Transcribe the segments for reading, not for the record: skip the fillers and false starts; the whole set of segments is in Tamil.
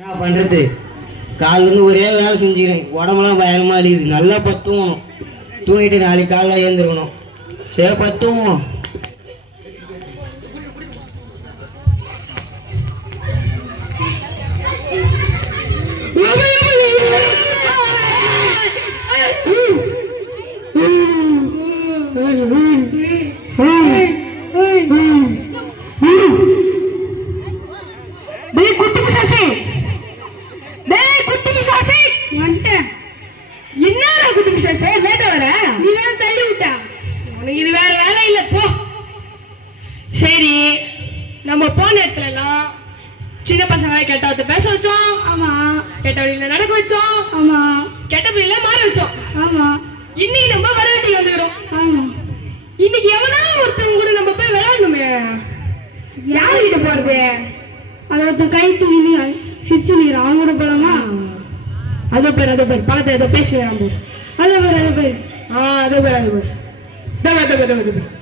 என்ன பண்ணுறது? காலிலேருந்து ஒரே வேலை செஞ்சுக்கிறேன். உடம்புலாம் பயங்கரமாக இருக்குது. நல்லா பத்துவோணும். தூங்கிட்டு நாளைக்கு காலைல ஏந்திருக்கணும். சரி பத்துவோம். இது வேற வேலை இல்ல போ. சரி, நம்ம போன இடத்துல எல்லாம் சின்ன பசங்களை கெட்ட பேச வச்சோம். ஆமா. கெட்ட வழியில நடக்க வச்சோம். ஆமா. கெட்ட வழியில மாற வச்சோம். ஆமா. இன்னைக்கு நம்ம வரவேட்டி வந்துக்கிறோம். ஆமா. இன்னைக்கு எவனா ஒருத்தவங்க கூட நம்ம போய் விளையாடணுமே. யாருக்கிட்ட போறது? அதாவது கை தூங்கி சிச்சு நீர் அவன் கூட போலாமா? அதோ பேர் பக்கத்துல ஏதோ பேசுவேன். அதோ பேர் அதோ பேர்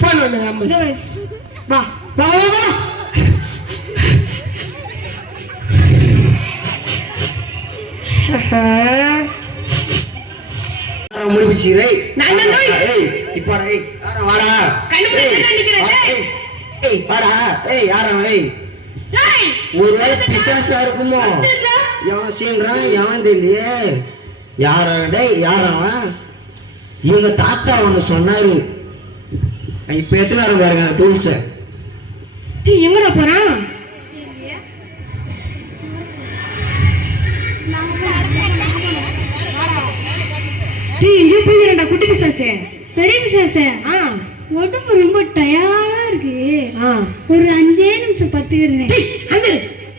போன் பண்ணு. வா வா வா முடிச்சு ஒருவேளை பிசாசா இருக்குமோ? எவன் சீன்றான் எவன் தெரியலையே. யாரோட யாரவன்? இவங்க தாத்தா ஒண்ணு சொன்னாரு. இப்ப எத்தனை பாருங்க டூல்ஸ். எங்கடா போறான்? குட்டி பிசாசே பெரிய பிசாசே உடம்பு ரொம்ப டயர்டா இருக்கு. ஒரு 5 நிமிஷம் பத்துக்கிறேன்.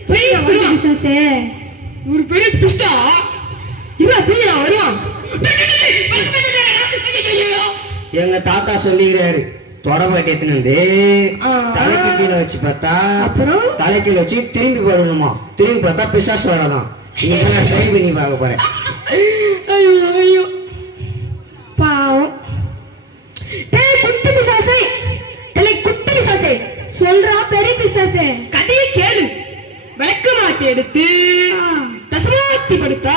பிசாசே ஒரு பெரிய பிஸ்டா எங்க தாத்தா சொல்லிக்கிறாரு. தொடப்பாட்டி எத்தனை வந்து தலைக்கு கீழே வச்சு பார்த்தா அப்புறம் தலை கீழே வச்சு திரும்பி போடணுமா. திரும்பி பார்த்தா பிசாசு வரதான். ட்ரை பண்ணி பார்க்க போறேன். ஐயோ ஐயோ பாவம். குட்டி பிசாசே குட்டி பிசாசே சொல்றா பெரிய பிசாசே கதையை கேளு. விளக்கு மாத்தி எடுத்து தசமாத்தி படுத்தா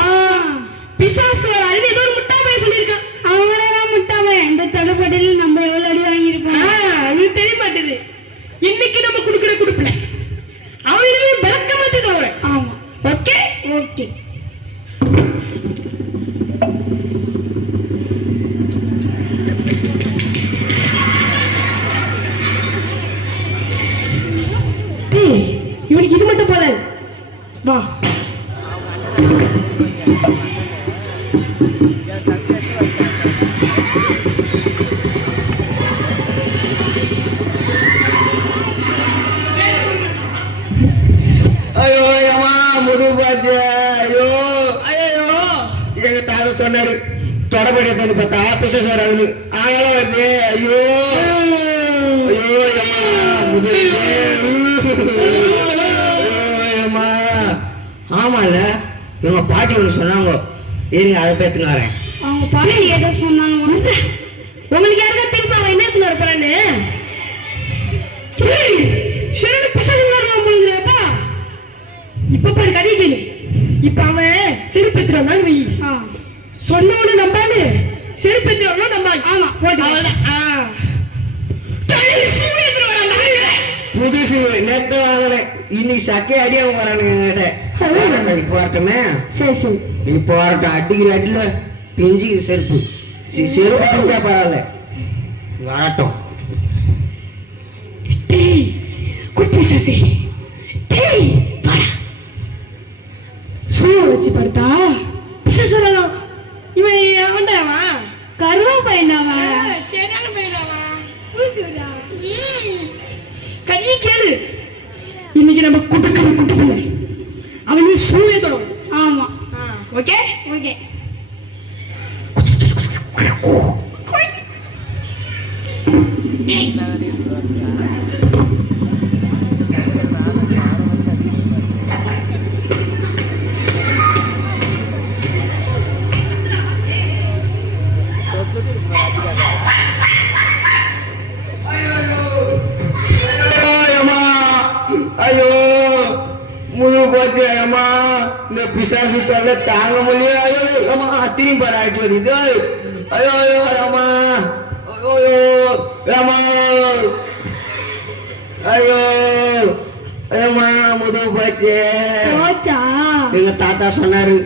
பிசாசு வராது. ஏதோ ஒரு முட்டாமையை சொல்லியிருக்கான். அவங்களெல்லாம் முட்டாமை. இந்த தகப்பட்டில் நம்ம எவ்வளவு அடி வாங்கியிருப்போம் அது தெரிய மாட்டேது. இன்னைக்கு நம்ம கொடுக்குற கொடுப்பல அவனுமே விளக்க மாத்தி தவிர. ஆமா ஓகே ஓகே. இவனுக்கு இது மட்டும் போல. வா ஐயோ அம்மா முதுகு பாச்சு. ஐயோ ஐயோ எங்க தாத்தா சொன்னாரு தொடப்படி எடுத்து பார்த்தா பிசாசு வராதுன்னு. ஆனாலும் வருது. ஐயோ ஐயோ அம்மா முதுகு. அம்மா ஆமால இவங்க பாட்டி ஒன்று சொன்னாங்க. இருங்க அதை பேத்துன்னு வரேன். அவங்க பாட்டி ஏதோ சொன்னாங்க. உங்களுக்கு யாருக்கா திருப்பி அவன் என்ன எடுத்துன்னு வர போறான்னு? இப்ப பாரு கதை கேளு. இப்ப அவன் செருப்பெத்துட்டு வந்தான்னு வை. சொன்னவனு நம்பானு செருப்பெத்துட்டு நம்பானு. ஆமா போட்டு புதுசு நேற்று வாங்கினேன். இன்னைக்கு சக்கை அடி அவங்க வரானுங்க. இப்போ வரட்டுமே. சரி சரி இப்போ வரட்டும். அடிக்கிற அடியில பிஞ்சு செருப்பு செருப்பு பிஞ்சா பரவாயில்ல வரட்டும். குட்டி சாசி பாடா சூழ வச்சு படுத்தா பிசாசுரலாம். இவன் அவன்டாவா கருவா பையனாவா சரியான பையனாவா கஞ்சி கேளு. இன்னைக்கு நம்ம குட்டுக்கல அவன் சூழே தொடரும். ஆமா ஓகே ஓகே. இந்த பிசாசு தொல்லை தாங்க முடியல. ஐயோ அம்மா திரும்பி பாரு ஆயிட்டு வருது. ஐயோ ஐயோ அம்மா ஐயோ அம்மா ஐயோ அம்மா முதுகு போச்சு. போச்சா? எங்க தாத்தா சொன்னாரு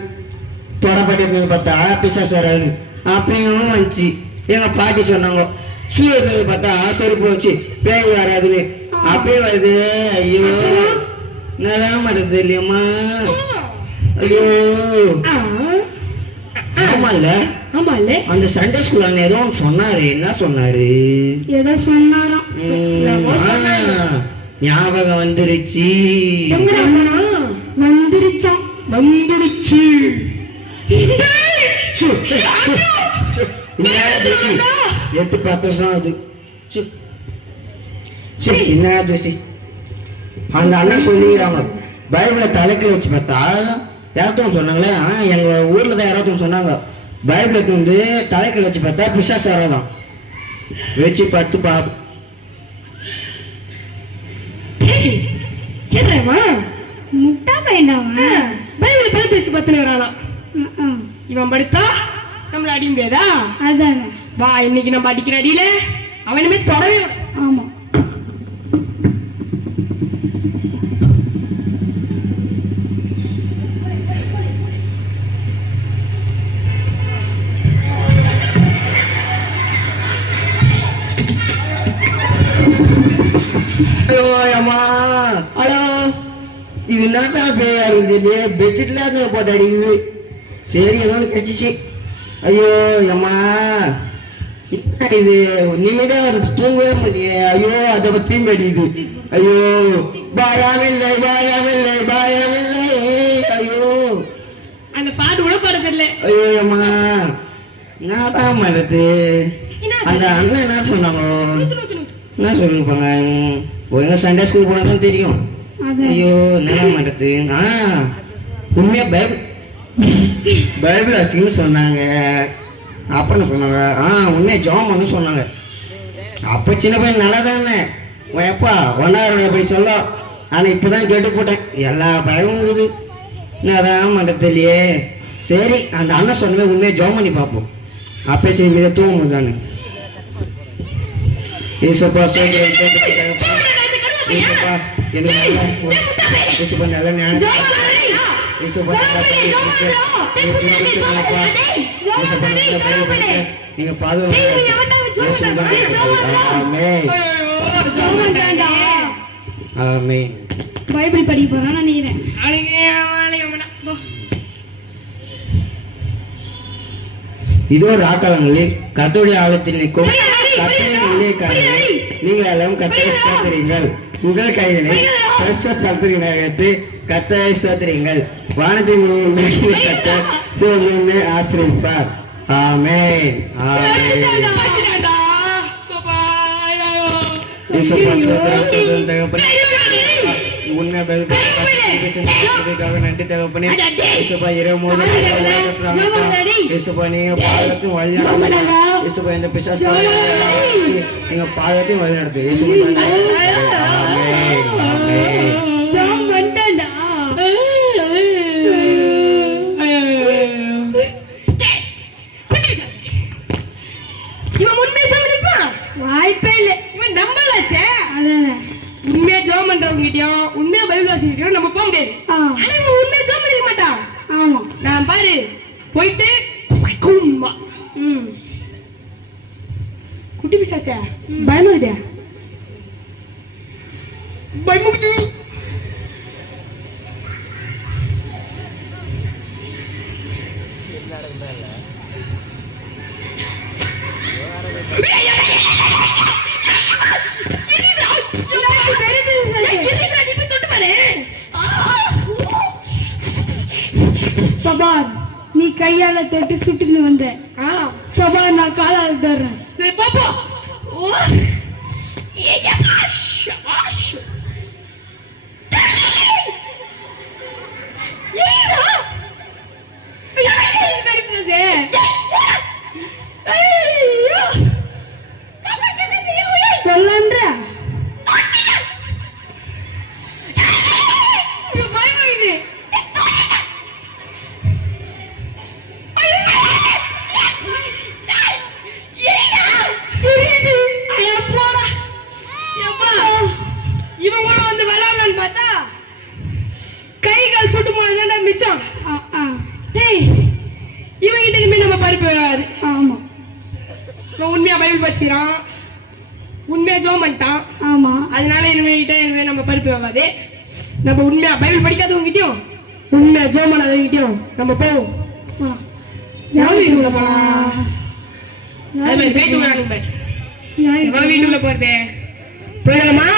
தொடப்பட்டு பார்த்தா பிசாசு வராது. அப்பயும் வந்துச்சு. எங்க பாட்டி சொன்னாங்க சூரியத்தை பார்த்தா செருப்பு வச்சு பேய் வராதுன்னு. அப்பயும் வருது. ஐயோ நல்லா மாட்டேது இல்லையம்மா. ஐயோ ஆமால்ல ஆமால்ல அந்த சண்டே ஸ்கூல் அண்ணன் ஏதோ ஒன்று சொன்னாரு. என்ன சொன்னாரு? ஏதோ சொன்னாராம். ஞாபகம் வந்துருச்சு. வந்துருச்சாம். வந்துருச்சு. 8-10 வருஷம் அது. சரி என்ன தோசி அந்த அண்ணன் சொல்லிக்கிறாங்க பைபிளை தலைக்கு வச்சு பார்த்தா யாராவது சொன்னாங்களே. எங்க ஊர்ல தான் யாராவது சொன்னாங்க பைபிளை வந்து தலைக்கு வச்சு பார்த்தா பிசாசு வராதான். வச்சு பார்த்து பாப்பு சரிம்மா முட்டா பையன்டாவா பைபிளை பார்த்து வச்சு பார்த்துன்னு வரானா. இவன் படுத்தா நம்மள அடிக்க முடியாதா? அதானே. வா இன்னைக்கு நம்ம அடிக்கிற அடியில அவனுமே தொடவே. ஆமா இது என்னக்கா பேயா இருந்தது? பெட்ஷீட்ல இருந்து போட்டு அடிக்குது. சரி ஏதோ ஒன்று கச்சிச்சு. ஐயோ அம்மா என்ன இது நிம்மதியாக தூங்கவே முடியல. ஐயோ அதை பற்றி அடிக்குது. ஐயோ பயமில்லை பயமில்லை பயமில்லை. ஐயோ அந்த பாட்டு கூட பாட தெரியல. ஐயோ அம்மா நான் தான் பண்ணுறது. அந்த அண்ணன் என்ன சொன்னாங்க? என்ன சொல்லிருப்பாங்க? ஒழுங்கா சண்டே ஸ்கூல் போனால் தான் தெரியும். ஐயோ என்ன பண்ணுறது? உண்மையா பைபிள் வாசிக்கணும்னு சொன்னாங்க. அப்பன்னு சொன்னாங்க. உண்மையா ஜாம் பண்ணு சொன்னாங்க. அப்போ சின்ன பையன் நல்லா தானே எப்பா ஒன்றாவது அப்படி சொல்ல. ஆனால் இப்போ தான் கேட்டு போட்டேன் எல்லா பயமும் இருக்குது. என்னதான் பண்ணுறது இல்லையே. சரி அந்த அண்ணன் சொன்னவே உண்மையாக ஜாம் பண்ணி பார்ப்போம். அப்போ சரி மீத தூங்கும் தானே. ஏசப்பா ஏசப்பா எனக்கு நல்ல ஞானம் நீங்க பைபிள் படிக்க போறேன் நினைக்கிறேன். இதோ ராக்காலங்களில் கர்த்தருடைய ஆலயத்தில் நிற்கும் கர்த்தரின் ஊழியக்காரர்களே, நீங்கள் எல்லாம் கர்த்தரை ஸ்தோத்திரியுங்கள். உங்கள் கைகளை சத்துரித்து கர்த்தரை ஸ்தோத்திரியுங்கள். வானத்தின் கர்த்தர் சூரியனை ஆசிரியப்பார். ஆமென் ஆமென். உன்னை நன்றி தகப்பனே. நீங்க பாதத்தையும் வழி இந்த பிசாசு நீங்க பாதத்தையும் வழி நடத்து. வாய்ப்பே இல்லை. இவன் நம்பலாச்சே. உண்மையா ஜோம் பண்றவங்கிட்டயும் உண்மையா பைபிள் வாசிக்கிட்டயும் நம்ம போக முடியாது. ஆனா இவன் உண்மையா ஜோம் பண்ணிக்க மாட்டான். ஆமா நான் பாரு போயிட்டு கும்மா குட்டி பிசாசா பயமுறுதே பயமுறுது. நீ கையால தொட்டு சுட்டுன்னு வந்த. நான் காலால தர்றேன். சொல்லன்ற வச்சுக்கிறான், உண்மையா ஜோம் பண்ணிட்டான். ஆமா அதனால இனிமே நம்ம பருப்பு ஆகாது. நம்ம உண்மையா பைபிள் படிக்காதவங்ககிட்டயும் உண்மையா ஜோம் பண்ணாதவங்ககிட்டயும் நம்ம போவோம். யார் வீட்டுக்குள்ள போலாம்? அது மாதிரி வீட்டுக்குள்ள வீட்டுக்குள்ள போறது போயிடலாமா?